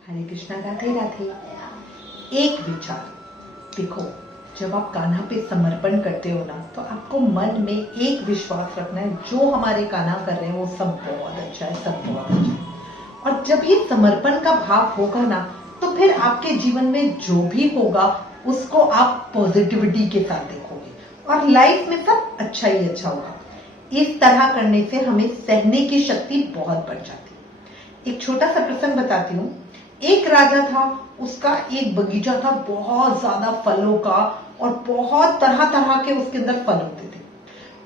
हरे कृष्णा, राधे राधे। एक विचार, देखो, जब आप कान्हा पे समर्पण करते हो ना, तो आपको मन में एक विश्वास रखना है, जो हमारे कान्हा कर रहे हैं वो सब बहुत अच्छा है, सब बहुत अच्छा है। और जब ये समर्पण का भाव होगा ना, तो फिर आपके जीवन में जो भी होगा उसको आप पॉजिटिविटी के साथ देखोगे और लाइफ में सब अच्छा ही अच्छा होगा। इस तरह करने से हमें सहने की शक्ति बहुत बढ़ जाती है। एक छोटा सा प्रसंग बताती हूँ। एक राजा था, उसका एक बगीचा था बहुत ज्यादा फलों का, और बहुत तरह तरह के उसके अंदर फल होते थे।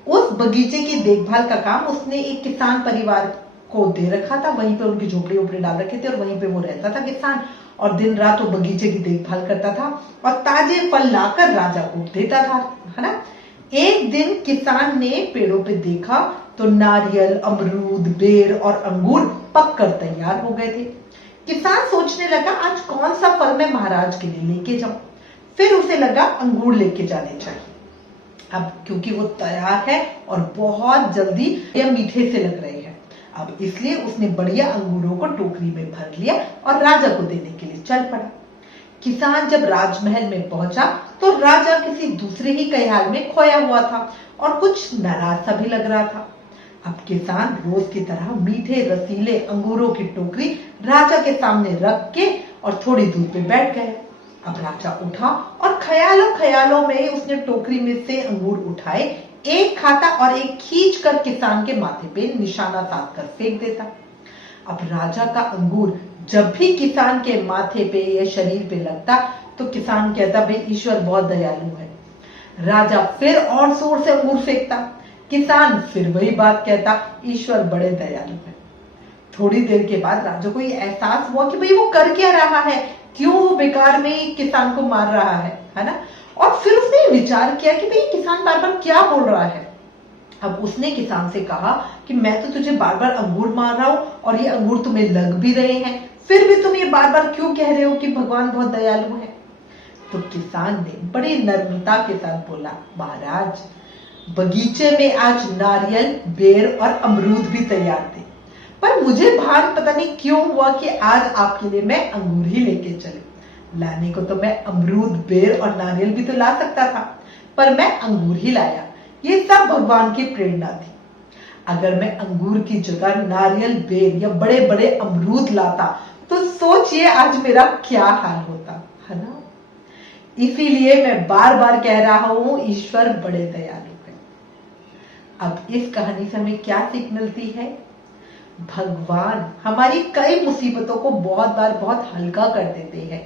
उस बगीचे की देखभाल का काम उसने एक किसान परिवार को दे रखा था। वहीं पे उनकी झोपड़ी उपड़ी डाल रखे थे और वहीं पे वो रहता था किसान, और दिन रात वो बगीचे की देखभाल करता था और ताजे फल लाकर राजा को देता था, है ना। एक दिन किसान ने पेड़ों पे देखा तो नारियल, अमरूद, बेर और अंगूर पककर तैयार हो गए थे। किसान सोचने लगा, आज कौन सा फल मैं महाराज के लिए लेके जाऊं। फिर उसे लगा अंगूर लेके जाने चाहिए, अब क्योंकि वो तैयार है और बहुत जल्दी ये मीठे से लग रहे हैं। अब इसलिए उसने बढ़िया अंगूरों को टोकरी में भर लिया और राजा को देने के लिए चल पड़ा। किसान जब राजमहल में पहुंचा तो राजा किसी दूसरे ही ख्याल में खोया हुआ था और कुछ नाराज सा भी लग रहा था। अब किसान रोज की तरह मीठे रसीले अंगूरों की टोकरी राजा के सामने रख के और थोड़ी दूर पे बैठ गया। अब राजा उठा और ख्यालों ख्यालों में उसने टोकरी में से अंगूर उठाए, एक खाता और एक खींच कर किसान के माथे पे निशाना साध कर फेंक देता। अब राजा का अंगूर जब भी किसान के माथे पे या शरीर पे लगता तो किसान कहता, भाई ईश्वर बहुत दयालु है। राजा फिर और जोर से अंगूर फेंकता, किसान फिर वही बात कहता, ईश्वर बड़े दयालु है। थोड़ी देर के बाद राजा को ये एहसास हुआ कि भाई वो कर क्या रहा है, क्यों वो बेकार में किसान को मार रहा है ना। और फिर उसने विचार किया कि भाई किसान बार बार क्या बोल रहा है। अब उसने किसान से कहा कि मैं तो तुझे बार बार अंगूर मार रहा हूं और ये अंगूर तुम्हें लग भी रहे हैं, फिर भी तुम ये बार बार क्यों कह रहे हो कि भगवान बहुत दयालु है। तो किसान ने बड़ी नम्रता के साथ बोला, महाराज, बगीचे में आज नारियल, बेर और अमरूद भी तैयार थे, पर मुझे भान पता नहीं क्यों हुआ कि आज आपके लिए मैं अंगूर ही लेके चले। लाने को तो मैं अमरूद, बेर और नारियल भी तो ला सकता था, पर मैं अंगूर ही लाया। ये सब भगवान की प्रेरणा थी। अगर मैं अंगूर की जगह नारियल, बेर या बड़े बड़े अमरूद लाता तो सोचिए आज मेरा क्या हाल होता, है ना। इसीलिए मैं बार बार कह रहा हूं, ईश्वर बड़े दयालु है। अब इस कहानी से हमें क्या सीख मिलती है? भगवान हमारी कई मुसीबतों को बहुत बार बहुत हल्का कर देते हैं,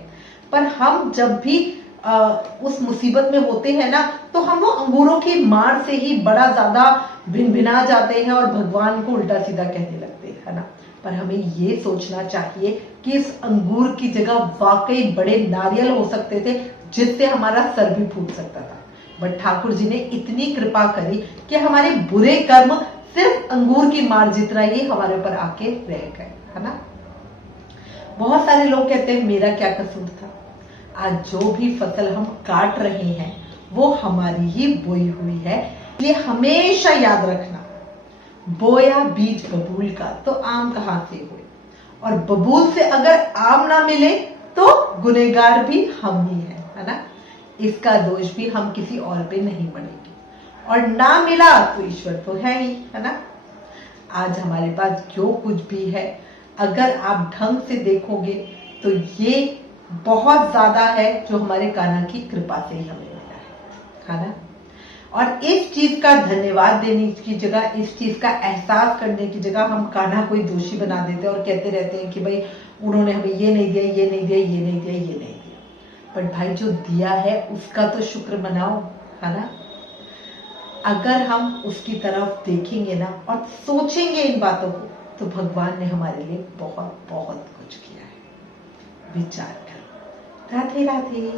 पर हम जब भी उस मुसीबत में होते हैं ना, तो हम वो अंगूरों की मार से ही बड़ा ज्यादा भिनभिना जाते हैं और भगवान को उल्टा सीधा कहने लगते हैं, है ना। पर हमें ये सोचना चाहिए कि इस अंगूर की जगह वाकई बड़े नारियल हो सकते थे, जिससे हमारा सर भी फूट सकता था। बट ठाकुर जी ने इतनी कृपा करी कि हमारे बुरे कर्म सिर्फ अंगूर की मार जितना ही हमारे ऊपर आके रह गए, है ना। बहुत सारे लोग कहते हैं मेरा क्या कसूर था। आज जो भी फसल हम काट रहे हैं वो हमारी ही बोई हुई है। ये हमेशा याद रखना, बोया बीज बबूल का तो आम कहां से हुए, और बबूल से अगर आम ना मिले तो गुनहगार भी हम ही हैं, है ना। इसका दोष भी हम किसी और पे नहीं पड़ेगी, और ना मिला तो ईश्वर तो है ही, है ना। आज हमारे पास जो कुछ भी है, अगर आप ढंग से देखोगे तो ये बहुत ज्यादा है जो हमारे कान्हा की कृपा से ही हमें मिला है ना। और इस चीज का धन्यवाद देने की जगह, इस चीज का एहसास करने की जगह हम कान्हा को दोषी बना देते हैं और कहते रहते हैं कि भाई उन्होंने हमें ये नहीं दिया, ये नहीं दिया, ये नहीं दिया, ये नहीं दिया। पर भाई जो दिया है उसका तो शुक्र मनाओ, है ना। अगर हम उसकी तरफ देखेंगे ना और सोचेंगे इन बातों को, तो भगवान ने हमारे लिए बहुत बहुत कुछ किया है। विचार करो। राधे राधे।